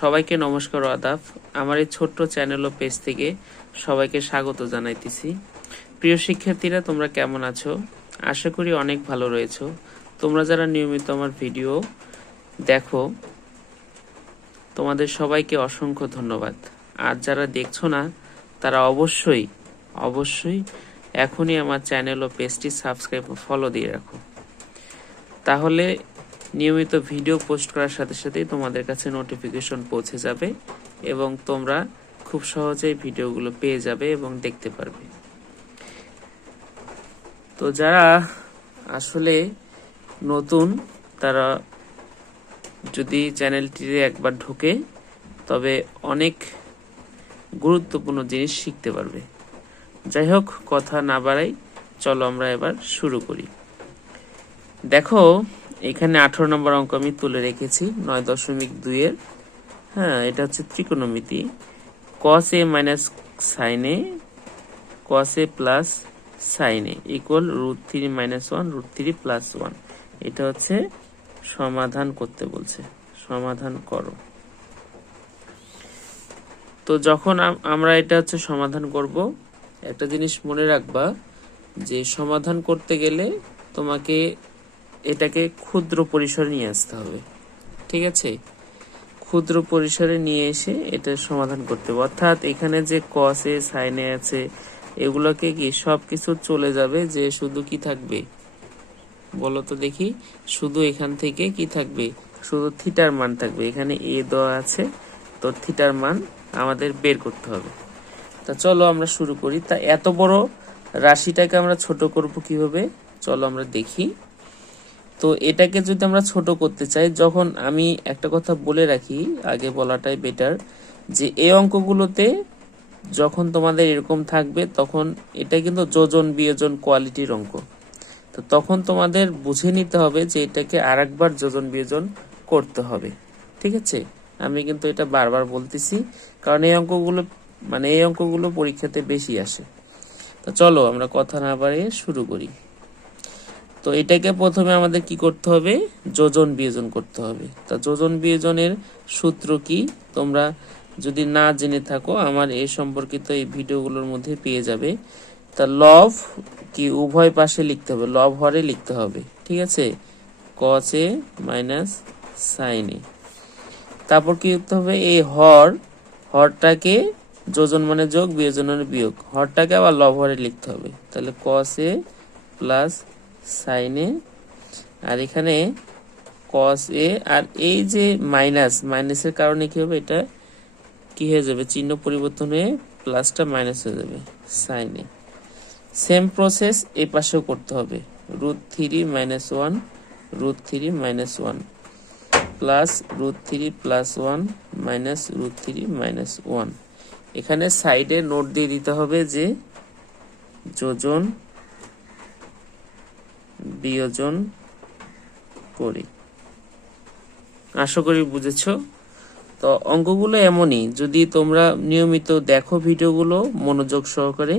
সবাইকে নমস্কার আদাব। আমার এই ছোট্ট চ্যানেল ও পেজ থেকে সবাইকে স্বাগত জানাইতেছি। প্রিয় শিক্ষার্থীরা, তোমরা কেমন আছো? আশা করি অনেক ভালো রয়েছো। তোমরা যারা নিয়মিত আমার ভিডিও দেখো, তোমাদের সবাইকে অসংখ্য ধন্যবাদ। আর যারা দেখছ না, তারা অবশ্যই অবশ্যই এখনই আমার চ্যানেল ও পেজটি সাবস্ক্রাইব ও ফলো দিয়ে রাখো। তাহলে নিয়মিত ভিডিও পোস্ট করার সাথে সাথেই তোমাদের কাছে নোটিফিকেশন পৌঁছে যাবে এবং তোমরা খুব সহজেই ভিডিওগুলো পেয়ে যাবে এবং দেখতে পারবে। তো যারা আসলে নতুন, তারা যদি চ্যানেলটিতে একবার ঢোকে, তবে অনেক গুরুত্বপূর্ণ জিনিস শিখতে পারবে। যাই হোক, কথা না বাড়াই, চলো আমরা এবার শুরু করি। দেখো এখানে আঠারো নম্বর অঙ্ক আমি তুলে রেখেছি, নয় দশমিক দুইয়ের। হ্যাঁ এটা হচ্ছে ত্রিকোণমিতি। Cos A minus sine A cos A plus sine A equal root three minus one root three plus one এটা হচ্ছে সমাধান করতে বলছে, সমাধান করো। তো যখন আমরা এটা হচ্ছে সমাধান করব, একটা জিনিস মনে রাখবা যে সমাধান করতে গেলে তোমাকে এটাকে ক্ষুদ্র পরিসরে নিয়ে আসতে হবে। ঠিক আছে? ক্ষুদ্র পরিসরে নিয়ে এসে এটা সমাধান করতে হবে। অর্থাৎ এখানে যে কসে সাইনে আছে, এগুলোকে কি সব কিছু চলে যাবে যে শুধু কি থাকবে? বলো তো দেখি, শুধু এখান থেকে কি থাকবে? শুধু থিটার মান থাকবে। এখানে এ দেওয়া আছে, তো থিটার মান আমাদের বের করতে হবে। তা চলো আমরা শুরু করি। তা এত বড় রাশিটাকে আমরা ছোট করব কীভাবে? চলো আমরা দেখি। তো এটাকে যদি আমরা ছোট করতে চাই, যখন আমি একটা কথা বলে রাখি, আগে বলাটাই বেটার যে এই অঙ্কগুলোতে যখন তোমাদের এরকম থাকবে, তখন এটা কিন্তু যোজন বিয়োজন কোয়ালিটির অঙ্ক। তো তখন তোমাদের বুঝে নিতে হবে যে এটাকে আর একবার যোজন বিয়োজন করতে হবে। ঠিক আছে? আমি কিন্তু এটা বারবার বলতেছি, কারণ এই অঙ্কগুলো মানে এই অঙ্কগুলো পরীক্ষাতে বেশি আসে। তো চলো আমরা কথা না বাড়িয়ে শুরু করি। তো এটাকে প্রথমে আমাদের কি করতে হবে? যোজন বিয়োজন করতে হবে। তা যোজন বিয়োজনের সূত্র কি? তোমরা যদি না জেনে থাকো, আমার এ সম্পর্কিত এই ভিডিওগুলোর মধ্যে পেয়ে যাবে। তা লব কি উভয় পাশে লিখতে হবে, লব হরে লিখতে হবে, ঠিক আছে? Cos A minus sine A. তারপর কি করতে হবে? এই হর, হরটাকে যোজন মানে যোগ বিয়োজন মানে বিয়োগ। হরটাকে আবার লব হরে লিখতে হবে। তাহলে কস এ প্লাস সাইন এ। আর এখানে কস এ। আর এই যে মাইনাস মাইনাসের কারণে কি হবে? এটা কি হয়ে যাবে? চিহ্ন পরিবর্তন হয়ে প্লাসটা মাইনাস হয়ে যাবে সাইন এ। সেম প্রসেস এই পাশেও করতে হবে। Root three minus one root three minus one plus root three plus one minus root three minus one এখানে সাইডে নোট দিয়ে দিতে হবে যে যোজন বিয়োজন করি। আশা করি বুঝেছ? তো অঙ্কগুলো এমনই, যদি তোমরা নিয়মিত দেখো ভিডিওগুলো মনোযোগ সহকারে,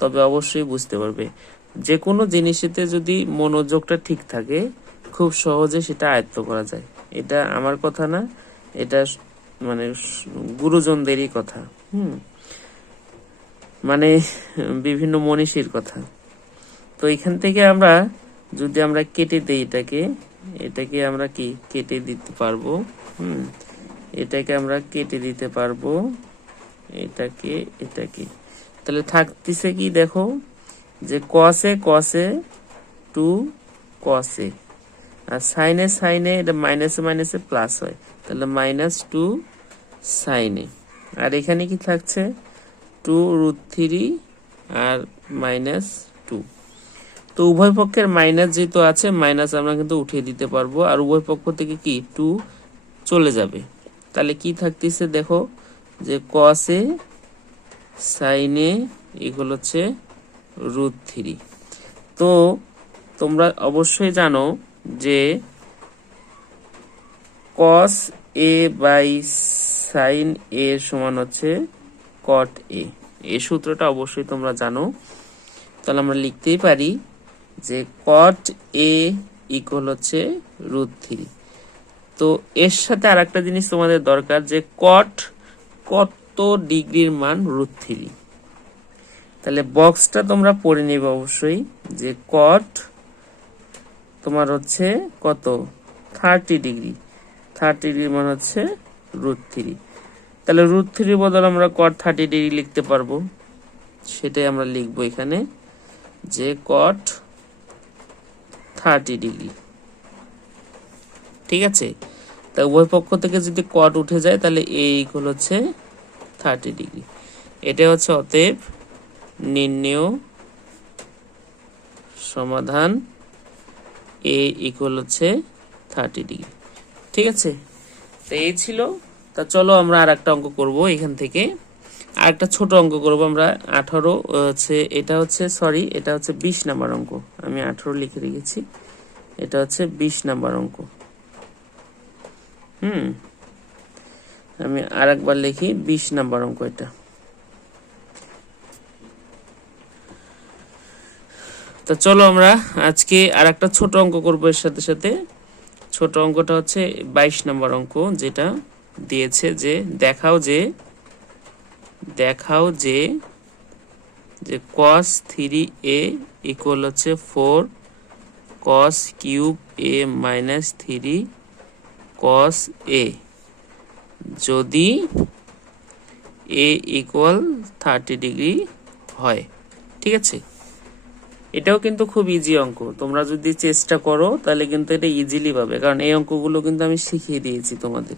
তবে অবশ্যই বুঝতে পারবে। যে কোনো জিনিসেতে যদি মনোযোগটা ঠিক থাকে, খুব সহজে সেটা আয়ত্ত করা যায়। এটা আমার কথা না, এটা মানে গুরুজনদেরই কথা, হুম? মানে বিভিন্ন মনীষীর কথা। তো এখান থেকে আমরা যদি আমরা কেটে দেই এটাকে এটাকে আমরা কি? কেটে দিতে পারব, হুম? এটাকে আমরা কেটে দিতে পারব, এটাকে এটাকে। তাহলে থাকতেছে কি দেখো? যে কসে কসে টু কসে আর সাইনে সাইনে এটা মাইনাসে মাইনাসে প্লাস হয়। তাহলে মাইনাস টু সাইনে আর এখানে কি থাকছে? টু রুট থ্রি আর মাইনাস টু তো উভয় পক্ষের মাইনাস যেহেতু আছে মাইনাস আমরা কিন্তু উঠিয়ে দিতে পারব। আর উভয় পক্ষ থেকে কি? টু চলে যাবে। তাহলে কি থাকতেছে দেখো, যে কসে সাইনে এগুলো হচ্ছে রুট থ্রি তো তোমরা অবশ্যই জানো যে কস এ বাই সাইন এ সমান হচ্ছে কট এ এই সূত্রটা অবশ্যই তোমরা জানো। তাহলে আমরা লিখতেই পারি যে কট, এ ইকুয়াল হচ্ছে রুট থ্রি তো এর সাথে আর একটা জিনিস তোমাদের দরকার যে কট কত ডিগ্রির মান রুট থ্রি তাহলে বক্সটা তোমরা পড়ে নেবে অবশ্যই যে কট তোমার হচ্ছে কত? থার্টি ডিগ্রি থার্টি ডিগ্রি মান হচ্ছে রুট থ্রি তাহলে রুট থ্রির বদল আমরা কট থার্টি ডিগ্রি লিখতে পারব। সেটাই আমরা লিখব এখানে যে কট থার্টি ডিগ্রি ঠিক আছে? তা উভয় পক্ষ থেকে যদি কট উঠে যায়, তাহলে এ ইকুয়াল হচ্ছে থার্টি ডিগ্রি এটা হচ্ছে অতএব নির্ণেয় সমাধান এ ইকুয়াল হচ্ছে থার্টি ডিগ্রি ঠিক আছে? তো এই ছিল। তা চলো আমরা আর একটা অঙ্ক করব এখান থেকে। আর একটা ছোট অঙ্ক করব আমরা। আঠারো হচ্ছে, এটা হচ্ছে সরি এটা হচ্ছে বিশ নাম্বার অঙ্ক। আমি আঠারো লিখে রেখেছি। এটা হচ্ছে বিশ নাম্বার অঙ্ক। হুম। আমি আর একবার লিখি, বিশ নাম্বার অঙ্ক এটা। তো চলো আমরা আজকে আর একটা ছোট অঙ্ক করব এর সাথে সাথে। ছোট অঙ্কটা হচ্ছে বাইশ নাম্বার অঙ্ক, যেটা দিয়েছে যে দেখাও যে দেখাও যে যে কস থ্রি এ ইকুয়াল হচ্ছে four cos cube A minus three cos A যদি এ ইকুয়াল থার্টি ডিগ্রি হয়, ঠিক আছে? এটাও কিন্তু খুব ইজি অঙ্ক। তোমরা যদি চেষ্টা করো, তাহলে কিন্তু এটা ইজিলি পাবে। কারণ এই অঙ্কগুলো কিন্তু আমি শিখিয়ে দিয়েছি তোমাদের,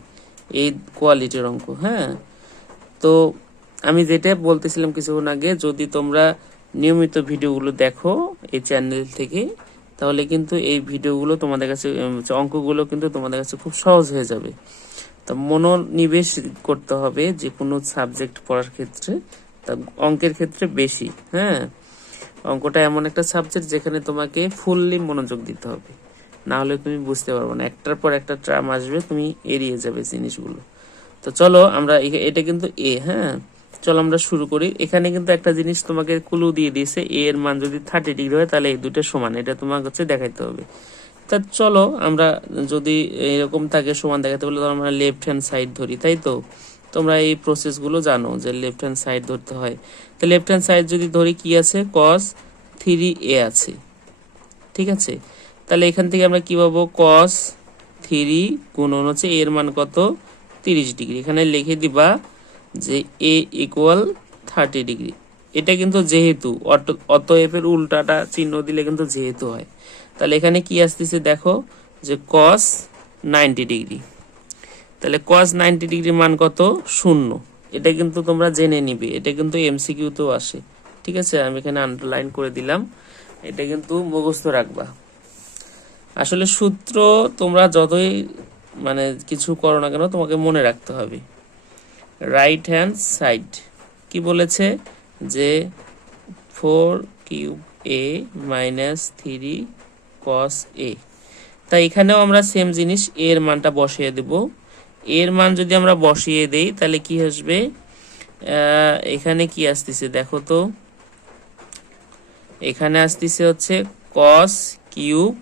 এই কোয়ালিটির অঙ্ক হ্যাঁ? তো আমি যেটা বলতেছিলাম কিছুক্ষণ আগে, যদি তোমরা নিয়মিত ভিডিওগুলো দেখো এই চ্যানেল থেকে, তাহলে কিন্তু এই ভিডিওগুলো তোমাদের কাছে অঙ্কগুলো কিন্তু তোমাদের কাছে খুব সহজ হয়ে যাবে। তা মনোনিবেশ করতে হবে যে কোনো সাবজেক্ট পড়ার ক্ষেত্রে, তা অঙ্কের ক্ষেত্রে বেশি হ্যাঁ? অঙ্কটা এমন একটা সাবজেক্ট যেখানে তোমাকে ফুললি মনোযোগ দিতে হবে। না হলে তুমি বুঝতে পারবে না। একটার পর একটা ট্রাম আসবে, তুমি এড়িয়ে যাবে জিনিসগুলো। তো চলো আমরা এটা কিন্তু এ হ্যাঁ? চলো আমরা শুরু করি। এখানে কিন্তু একটা জিনিস তোমাকে কুলু দিয়ে দিয়েছে এ এর মান যদি থার্টি ডিগ্রি হয় তাহলে এই দুটো সমান, এটা তোমাকে হচ্ছে দেখাইতে হবে। তা চলো আমরা যদি এরকম থাকে সমান দেখাতে বলে তো আমরা লেফট হ্যান্ড সাইড ধরি, তাই তো? তোমরা এই প্রসেসগুলো জানো যে লেফট হ্যান্ড সাইড ধরতে হয়। তো লেফট হ্যান্ড সাইড যদি ধরি কি আছে? কস থ্রি এ আছে। ঠিক আছে? তাহলে এখান থেকে আমরা কি পাবো? কস থ্রি গুণন হচ্ছে এর মান কত? তিরিশ ডিগ্রি এখানে লিখে দিবা যে এ ইকুয়াল থার্টি ডিগ্রি এটা কিন্তু যেহেতু, অত- অতএবের উল্টাটা চিহ্ন দিলে কিন্তু যেহেতু হয়। তাহলে এখানে কি আসতেছে দেখো, যে কস নাইনটি ডিগ্রি তাহলে কস নাইনটি ডিগ্রি মান কত? শূন্য। এটা কিন্তু তোমরা জেনে নিবে। এটা কিন্তু এমসিকিউতেও আসে। ঠিক আছে? আমি এখানে আন্ডারলাইন করে দিলাম। এটা কিন্তু মুখস্থ রাখবা। আসলে সূত্র তোমরা যতই মানে কিছু করো না কেন, তোমাকে মনে রাখতে হবে। রাইট হ্যান্ড সাইড কি বলেছে? যে four cube A minus three cos A তাই এখানেও আমরা সেম জিনিস এর মানটা বসিয়ে দেব। এর মান যদি আমরা বসিয়ে দেই, তাহলে কি আসবে? এখানে কি আসতেছে দেখো তো। এখানে আসতেছে হচ্ছে কস কিউব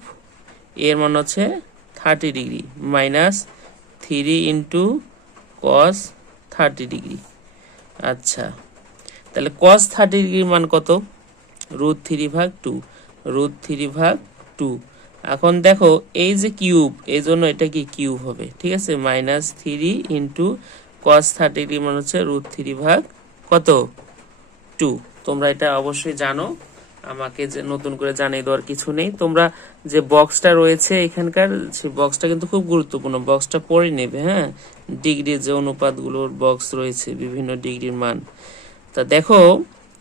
এর মান হচ্ছে thirty degree minus three into cos thirty degree আচ্ছা। তাহলে কস থার্টি ডিগ্রির মান কত? রুট থ্রি ভাগ টু রুট থ্রি ভাগ টু এখন দেখো, এই যে কিউব এই জন্য এটা কি কিউব হবে? ঠিক আছে? Minus three into cos thirty degree মান হচ্ছে রুট থ্রি ভাগ কত? টু তোমরা এটা অবশ্যই জানো। আমাকে যে নতুন করে জানিয়ে দেওয়ার কিছু নেই। তোমরা যে বক্সটা রয়েছে এখানকার, সেই বক্সটা কিন্তু খুব গুরুত্বপূর্ণ। বক্সটা পড়ে নেবে হ্যাঁ? ডিগ্রির যে অনুপাতগুলোর বক্স রয়েছে, বিভিন্ন ডিগ্রির মান। তা দেখো,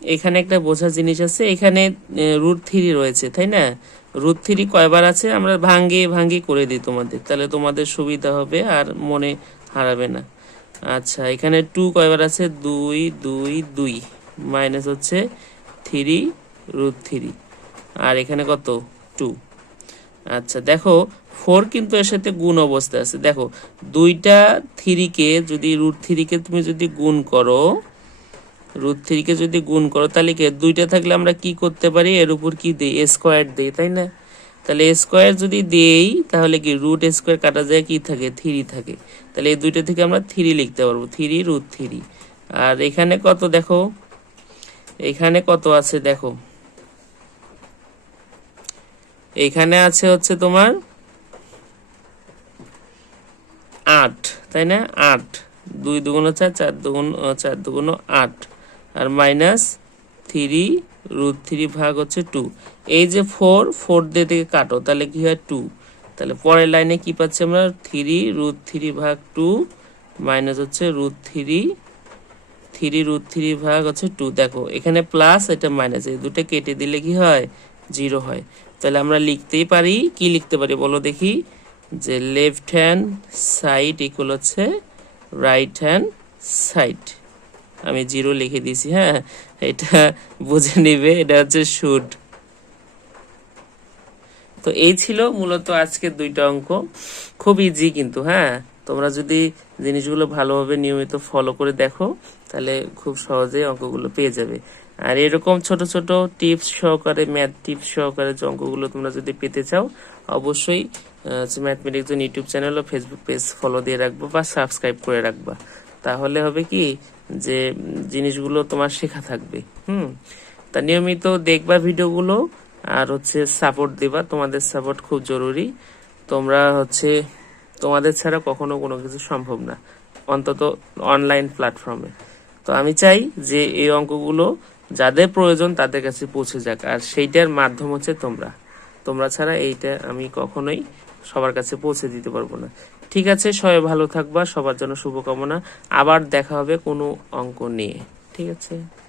এখানে একটা বোঝা জিনিস আছে, এখানে রুট থ্রি রয়েছে, তাই না? রুট থ্রি কয়বার আছে? আমরা ভাঙ্গিয়ে ভাঙ্গিয়ে করে দিই তোমাদের। তাহলে তোমাদের সুবিধা হবে আর মনে হারাবে না। আচ্ছা এখানে টু কয়বার আছে? দুই দুই দুই। মাইনাস হচ্ছে থ্রি রুট থ্রি আর এখানে কত? টু আচ্ছা দেখো ফোর কিন্তু এর সাথে গুণ অবস্থায় আছে। দেখো, দুইটা থ্রিকে যদি রুট থ্রিকে তুমি যদি গুণ করো রুট থ্রিকে যদি গুণ করো, তাহলে কি, দুইটা থাকলে আমরা কি করতে পারি? এর উপর কি দিই? স্কোয়ার দিই, তাই না? তাহলে স্কোয়ার যদি দেই, তাহলে কি রুট স্কোয়ার কাটা যায় কি থাকে? থ্রি থাকে। তাহলে এই দুইটা থেকে আমরা থ্রি লিখতে পারব। থ্রি রুট থ্রি আর এখানে কত, দেখো? এখানে কত আছে, দেখো? এখানে আছে হচ্ছে তোমার আট, তাই না? আট। দুই দুগুণ চার চার দুগুণ চার দুগুণ আট। আর মাইনাস থ্রি রুট থ্রি ভাগ হচ্ছে টু। এই যে ফোর ফোর দিয়ে থেকে কাটো, তাহলে কি হয় টু? তাহলে পরের লাইনে কি পাচ্ছি আমরা? থ্রি রুট থ্রি ভাগ টু মাইনাস হচ্ছে root three three root three ভাগ হচ্ছে টু। দেখো, এখানে প্লাস, এটা মাইনাস, এই দুটো কেটে দিলে কি হয়? জিরো হয়। তাহলে আমরা লিখতেই পারি, কি লিখতে পারি বলো দেখি? যে লেফট হ্যান্ড সাইড ইকুয়াল হচ্ছে রাইট হ্যান্ড সাইড আমি জিরো লিখে দিয়েছি হ্যাঁ? এটা বুঝে নিবে, এটা হচ্ছে শুড তো এই ছিল মূলত আজকে দুইটা অঙ্ক। খুব ইজি কিন্তু হ্যাঁ? তোমরা যদি জিনিসগুলো ভালোভাবে নিয়মিত ফলো করে দেখো, তাহলে খুব সহজে অঙ্কগুলো পেয়ে যাবে। আর এরকম ছোট ছোট টিপস সহকারে ম্যাথ টিপস সহকারে যে অঙ্কগুলো তোমরা যদি পেতে চাও, অবশ্যই ম্যাথমেটিক্স ইউটিউব চ্যানেল ও ফেসবুক পেজ ফলো দিয়ে রাখব বা সাবস্ক্রাইব করে রাখবা। তাহলে হবে কি যে, জিনিসগুলো তোমার শেখা থাকবে, হুম? তা নিয়মিত দেখবা ভিডিওগুলো আর হচ্ছে সাপোর্ট দিবা, তোমাদের সাপোর্ট খুব জরুরি। তোমরা হচ্ছে, তোমাদের ছাড়া কখনো কোনো কিছু সম্ভব না, অন্তত অনলাইন প্ল্যাটফর্মে তো আমি চাই যে এই অঙ্কগুলো যাদের প্রয়োজন তাদের কাছে পৌঁছে যাক। আর সেইটার মাধ্যম হচ্ছে তোমরা। তোমরা ছাড়া এইটা আমি কখনোই সবার কাছে পৌঁছে দিতে পারব না। ঠিক আছে, সবাই ভালো থাকবা, সবার জন্য শুভকামনা। আবার দেখা হবে কোনো অঙ্ক নিয়ে। ঠিক আছে?